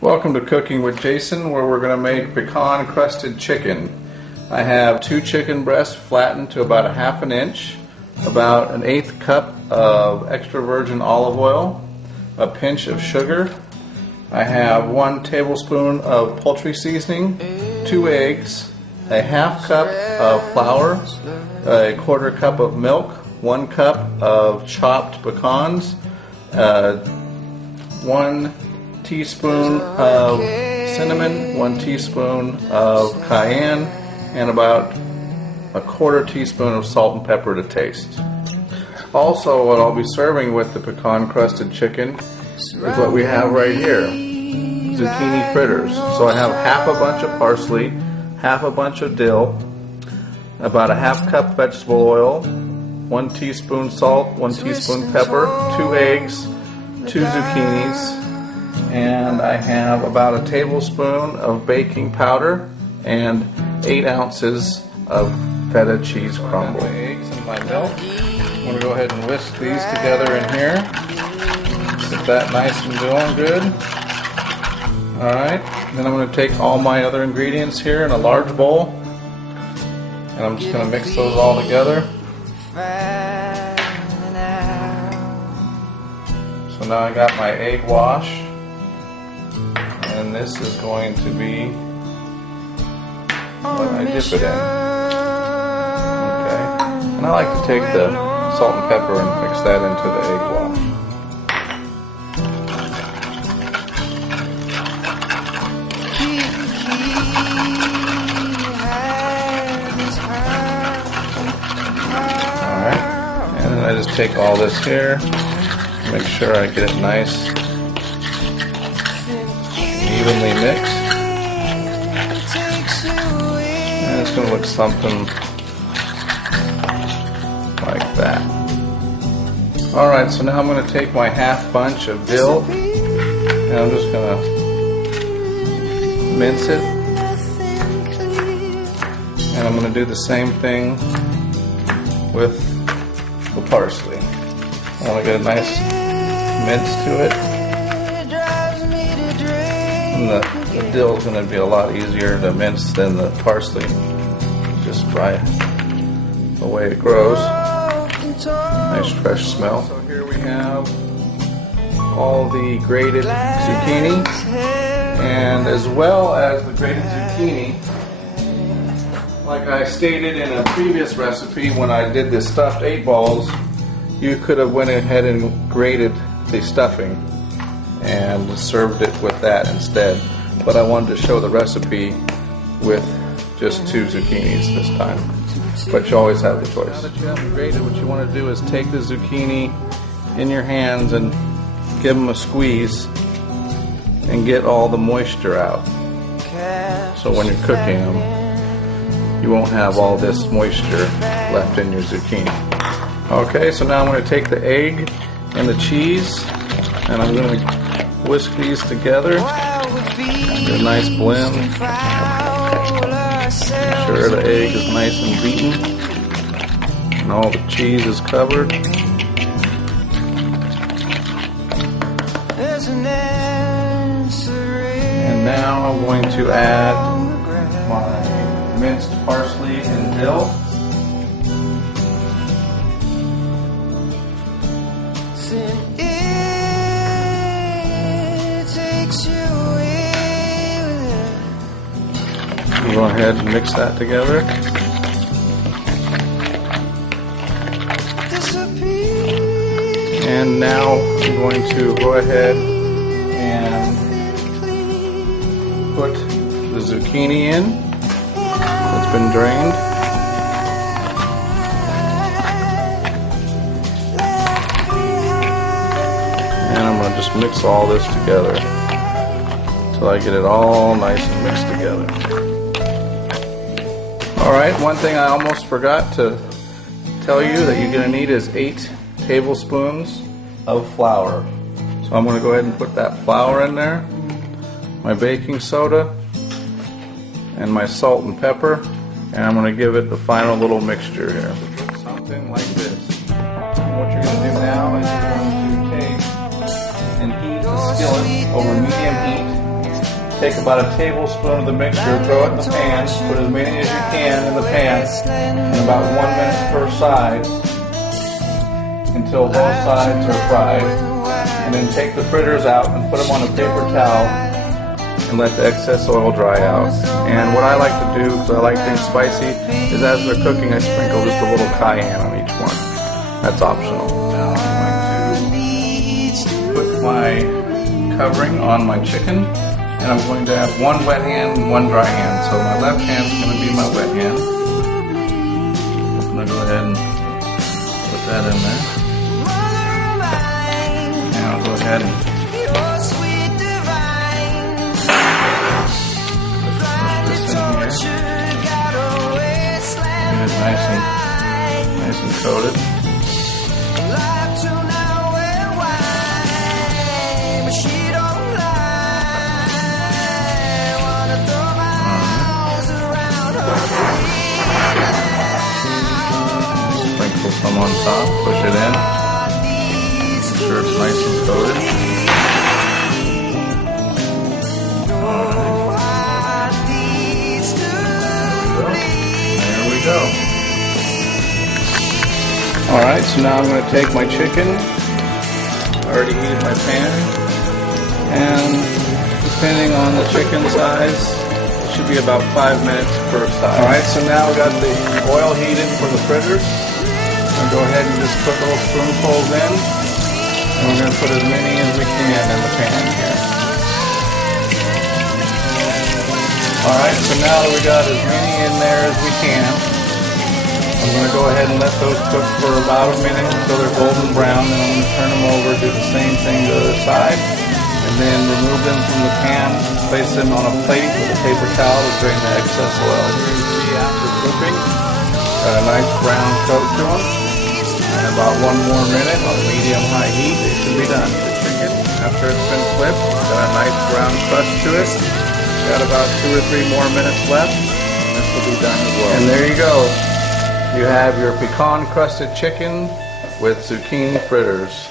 Welcome to Cooking with Jason, where we're going to make pecan crusted chicken. I have 2 chicken breasts flattened to about 1/2 inch, about 1/8 cup of extra virgin olive oil, a pinch of sugar. I have 1 tablespoon of poultry seasoning, 2 eggs, a 1/2 cup of flour, a 1/4 cup of milk, 1 cup of chopped pecans, 1 teaspoon of cinnamon, 1 teaspoon of cayenne, and about a 1/4 teaspoon of salt and pepper to taste. Also, what I'll be serving with the pecan crusted chicken is what we have right here, zucchini fritters. So I have 1/2 bunch of parsley, 1/2 bunch of dill, about a 1/2 cup vegetable oil, 1 teaspoon salt, 1 teaspoon pepper, 2 eggs, 2 zucchinis, and I have about a tablespoon of baking powder and 8 ounces of feta cheese crumble. My eggs and my milk. I'm going to go ahead and whisk these together in here. Get that nice and doing good. Alright, then I'm going to take all my other ingredients here in a large bowl, and I'm just going to mix those all together. So now I got my egg wash, and this is going to be what I dip it in. Okay, and I like to take the salt and pepper and mix that into the egg wash. Alright, and then I just take all this here, make sure I get it nice, evenly mixed, and it's going to look something like that. Alright, so now I'm going to take my 1/2 bunch of dill, and I'm just going to mince it, and I'm going to do the same thing with the parsley. I want to get a nice mince to it. And the dill is going to be a lot easier to mince than the parsley, just by the way it grows. Nice fresh smell. So here we have all the grated zucchini, and as well as the grated zucchini, like I stated in a previous recipe when I did the stuffed 8 balls, you could have went ahead and grated the stuffing and served it with that instead. But I wanted to show the recipe with just 2 zucchinis this time. But you always have the choice. Now that you have them grated, what you want to do is take the zucchini in your hands and give them a squeeze and get all the moisture out. So when you're cooking them, you won't have all this moisture left in your zucchini. Okay, so now I'm going to take the egg and the cheese, and I'm going to whisk these together. Get a nice blend. Make sure the egg is nice and beaten, and all the cheese is covered. And now I'm going to add my minced parsley and dill. Go ahead and mix that together. And now I'm going to go ahead and put the zucchini in. It's been drained. And I'm going to just mix all this together until I get it all nice and mixed together. Alright, one thing I almost forgot to tell you that you're going to need is 8 tablespoons of flour. So I'm going to go ahead and put that flour in there, my baking soda, and my salt and pepper, and I'm going to give it the final little mixture here. Something like this. And what you're going to do now is you're going to take and heat the skillet over medium heat take about a tablespoon of the mixture, throw it in the pan, put as many as you can in the pan, and about 1 minute per side until both sides are fried. And then take the fritters out and put them on a paper towel and let the excess oil dry out. And what I like to do, because I like things spicy, is as they're cooking I sprinkle just a little cayenne on each one. That's optional. Now I'm going to put my covering on my chicken, and I'm going to have one wet hand and one dry hand. So my left hand is going to be my wet hand. I'm going to go ahead and put that in there. And I'll go ahead and nice and coated. Sprinkle some on top, push it in. Make sure it's nice and coated. There we go. Alright, so now I'm going to take my chicken, I already heated my pan, and depending on the chicken size, it should be about 5 minutes per side. Alright, so now I've got the oil heated for the fritters. I'm going to go ahead and just put little spoonfuls in, and we're going to put as many as we can in the pan here. Alright, so now that we got as many in there as we can, I'm going to go ahead and let those cook for about a minute until they're golden brown, and I'm going to turn them over, do the same thing to the other side, and then remove them from the pan, place them on a plate with a paper towel to drain the excess oil. Here you see after cooking, got a nice brown coat to them, and about 1 more minute on medium-high heat, they should be done. The chicken, after it's been flipped, got a nice brown crust to it, got about 2 or 3 more minutes left, and this will be done as well. And there you go. You have your pecan crusted chicken with zucchini fritters.